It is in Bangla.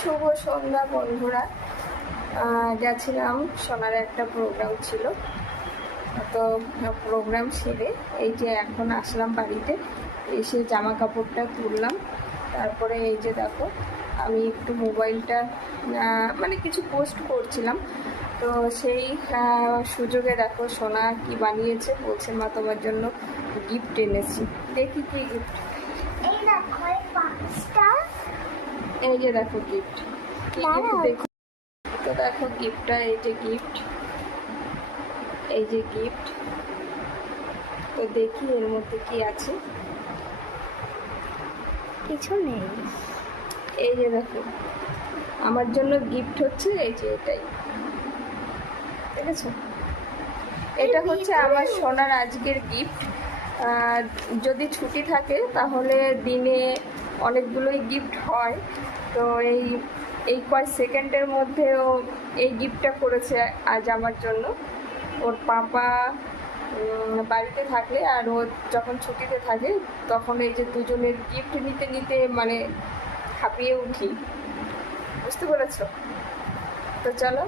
শুভ সন্ধ্যা বন্ধুরা। গেছিলাম সোনার একটা প্রোগ্রাম ছিল, তো প্রোগ্রাম সেরে এই যে এখন আসলাম বাড়িতে, এসে জামা কাপড়টা তুললাম। তারপরে এই যে দেখো আমি একটু মোবাইলটা মানে কিছু পোস্ট করছিলাম, তো সেই সুযোগে দেখো সোনা কি বানিয়েছে, বলছে মা তোমার জন্য গিফট এনেছি। দেখি কি গিফট। এই যে দেখো গিফট, কি গিফট দেখো। তো দেখো গিফটটা, এই যে গিফট, এই যে গিফট। তো দেখি এর মধ্যে কি আছে। কিছু নেই। এই যে দেখো আমার জন্য গিফট হচ্ছে এই যে এটাই, দেখেছো? এটা হচ্ছে আমার সোনার আজকের গিফট। যদি ছুটি থাকে তাহলে দিনে অনেকগুলোই গিফট হয়, তো এই কয়েক সেকেন্ডের মধ্যে ও এই গিফটটা করেছে আজ আমার জন্য। ওর পাপা বাড়িতে থাকলে আর ও যখন ছুটিতে থাকে তখন এই যে দুজনের গিফট নিতে নিতে মানে হাঁপিয়ে উঠি, বুঝতে পেরেছো? তো চলো